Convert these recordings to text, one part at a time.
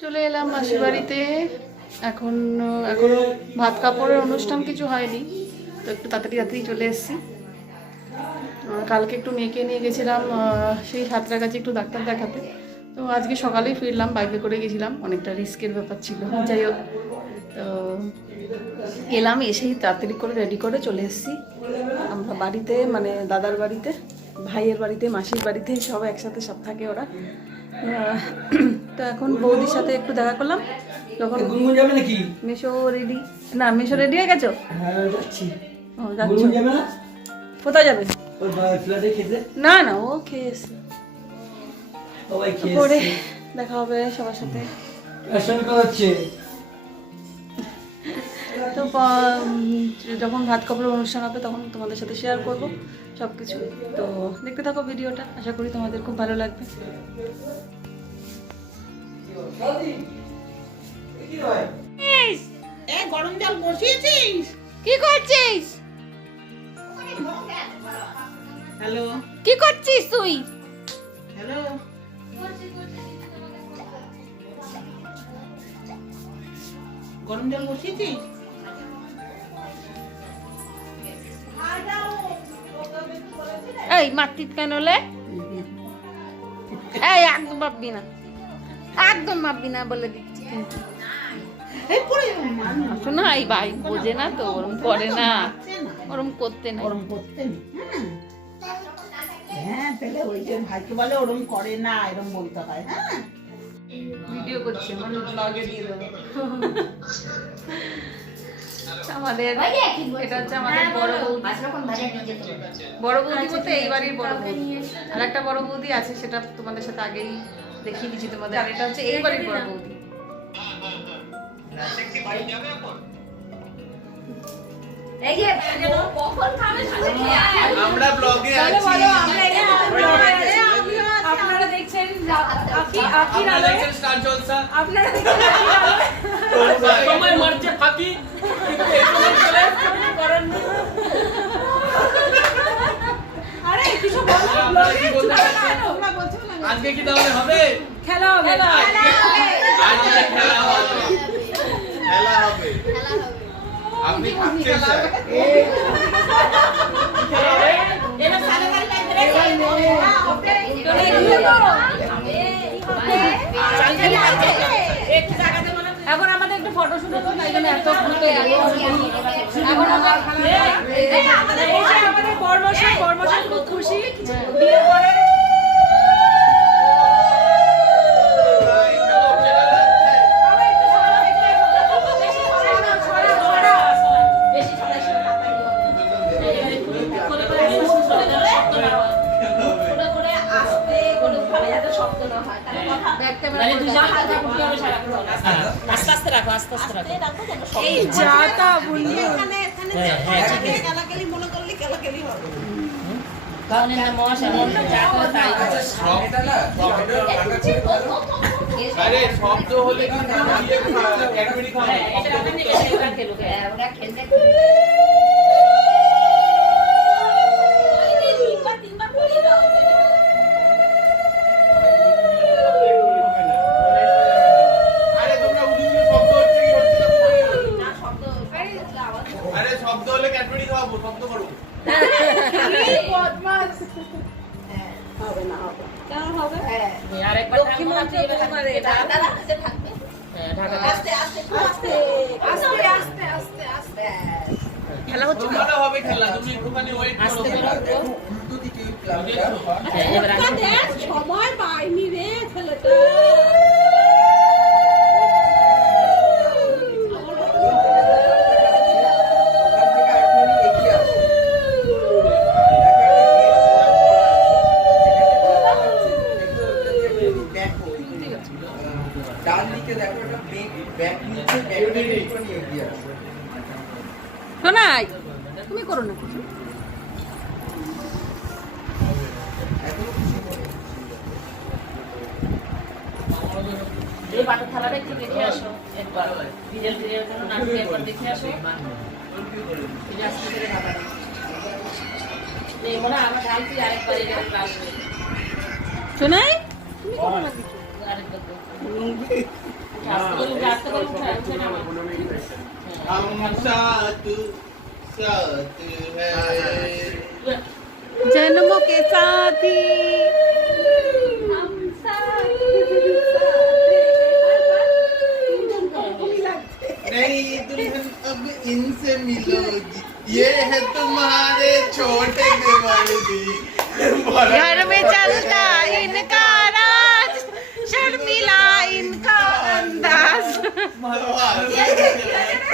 চলে এলাম মাসির বাড়িতে। এখন আহ, এখনও ভাত কাপড়ের অনুষ্ঠান কিছু হয়নি তো একটু তাড়াতাড়ি তাড়াতাড়ি চলে এসেছি। কালকে একটু মেয়েকে নিয়ে গেছিলাম সেই সেই কাছে একটু ডাক্তার দেখাতে। তো আজকে সকালেই ফিরলাম বাইকে করে গেছিলাম অনেকটা রিস্কের ব্যাপার ছিল। যাই হোক তো এলাম এসেই তাড়াতাড়ি করে রেডি করে চলে এসেছি। আমরা বাড়িতে মানে দাদার বাড়িতে ভাইয়ের বাড়িতে মাসির বাড়িতে সব একসাথে সব থাকে ওরা। তো এখন বৌদির সাথে একটু দেখা করলাম যখন গুনগুন যাবে নাকি? মেশো রেডি না মেশো রেডি হয়ে গেছো? হ্যাঁ যাচ্ছি। ও যাচ্ছ। যাবে না? কোথায় যাবে? বা- ফ্ল্যাটে খেতে? না না ও খেয়ে এসছে। সবাই খেয়ে পরে দেখা হবে সবার সাথে। সঙ্গে কথা হচ্ছে? তো যখন ভাত কাপড়ের অনুষ্ঠান হবে তখন তোমাদের সাথে শেয়ার করব সব কিছু তো দেখতে থাকো ভিডিওটা। আশা করি তোমাদের খুব ভালো লাগবে। এ গরম জল বসিয়েছিস? কি করছিস? হ্যালো। কি করছিস তুই? হ্যালো। গরম জল বসিয়েছিস? এই মাটিত কেন লে এই একদম মাপবি না। একদম মাপবি না বলে দিচ্ছি কিন্তু। শোনা এই ভাই বোঝে না তো ওরম করে না। ওরম করতে না ওরম করতে হ্যাঁ। হ্যাঁ তাহলে ওই যে ভাইকে বলে ওরম করে না এরম বলতে হয় হ্যাঁ। ভিডিও করছি আমার ব্লগে দিয়ে দেবো। আমাদের এটা হচ্ছে আমাদের বড় বৌদি। বড় বৌদি বলতে এই বাড়ির বড় বৌদি। আর একটা বড় বৌদি আছে সেটা তোমাদের সাথে আগেই দেখিয়ে দিচ্ছি তোমাদের। আর এটা হচ্ছে এই বাড়ির বড় বৌদি আমরা ব্লগে আছি। আপনারা দেখছেন আকি আকির আলো স্টার জলসা? আপনারা দেখছেন আকির আলো সময় মারছে ফাঁকি। কিন্তু এই সময় চলে আসছে কিছু করার নেই। আরে কিছু বলো আপনারা কি বলতে চাচ্ছেন? তোমরা বলছো না আজকে কি তাহলে হবে? খেলা হবে। আজকে খেলা হবে। খেলা হবে। আপনি থাকছেন স্যার এখন আমাদের একটু ফটোশুট হতো তাই জন্য এত ঘুরতে এখন আমার এই যে আমাদের খুব খুশি। এই যাতা বললি। এখানে এখানে গালাগালি মনে করলে গালাগালি হবে। আরে শব্দ হলে কিন্তু ইয়ে খাওয়া ক্যাডবেরি খাওয়া আরে আস্তে আস্তে আস্তে আস্তে। আস্তে আস্তে আস্তে খেলা হচ্ছে তোমারও হবে খেলা তুমি একটুখানি ওয়েট করো। দেখ সময় পাইনি রে ছেলেটা ডান দিকে দেখো একটা ব্যাগ ব্যাগ নিচে ব্যাগের উপর নিয়ে এগিয়ে আসো শোনাই তুমি করো না কিছু। এই বাটার থালাটা একটু দেখে আসো। একবার ভিজেল একবার দেখে আসো। শোনাই? আরেকবার साथ है। जन्मों के साथी नहीं दुल्हन अब इनसे मिलो ये है तुम्हारे छोटे घर में चलता इनका राज शर्मिला इनका अंदाज।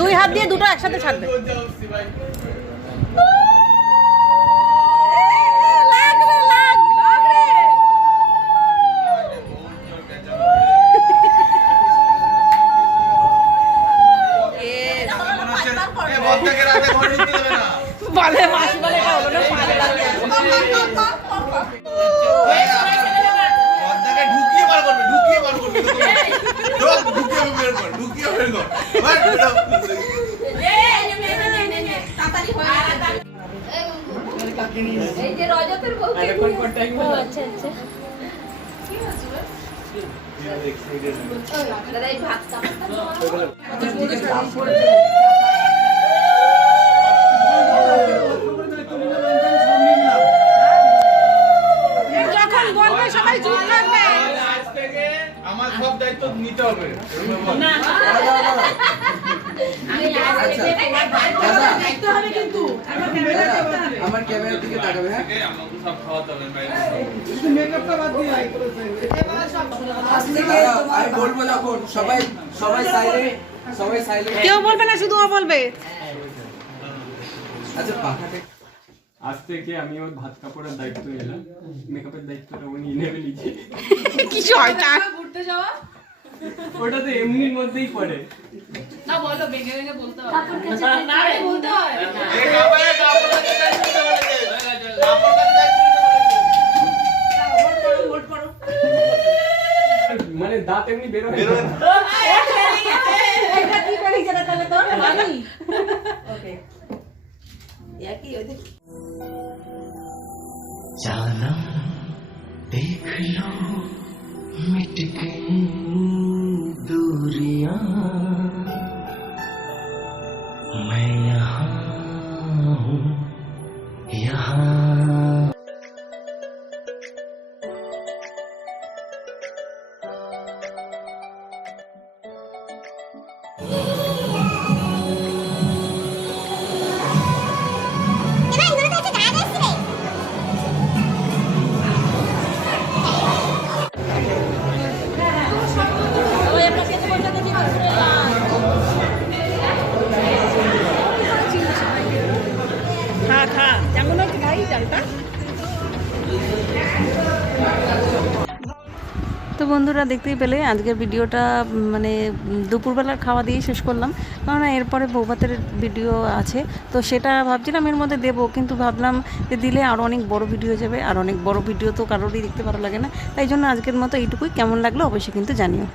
দুই হাত দিয়ে দুটো একসাথে ছাড়বে। আচ্ছা আচ্ছা। দাদা এই ভাত যখন বলবে সবাই চুপ আজ থেকে আমার সব দায়িত্ব নিতে হবে। আমার ক্যামেরার দিকে তাকাবে হ্যাঁ? আমাকে সব খাওয়াতে হবে বাইরে আজ থেকে আমি বলব যখন সবাই সবাই সাইলেন্ট সবাই সাইলেন্ট কেউ বলবে না শুধু ও বলবে। আচ্ছা আজ থেকে আমি ওর ভাত কাপড়ের দায়িত্ব নিলাম। মেকআপের দায়িত্বটা উনি নেবে নিজে। কিছু হয় না ওটা তো এমনির মধ্যেই পড়ে। না বলো ভেঙে ভেঙে বলতে হবে। না রে বলতে হয় এই কাপড়ে কাপড় কাছে দায়িত্ব নিতে বলেছে কাপড় কাছে দায়িত্ব নিতে বলেছে মানে দাঁত এমনি বের হয়। তো বন্ধুরা দেখতেই পেলে, আজকের ভিডিওটা মানে দুপুরবেলার খাওয়া দিয়েই শেষ করলাম। কারণ এরপরে বৌভাতের ভিডিও আছে, তো সেটা ভাবছিলাম এর মধ্যে দেবো, কিন্তু ভাবলাম যে দিলে আরও অনেক বড় ভিডিও যাবে, আর অনেক বড় ভিডিও তো কারোরই দেখতে ভালো লাগে না। তাই জন্য আজকের মতো এইটুকুই। কেমন লাগল অবশ্যই কিন্তু জানিও।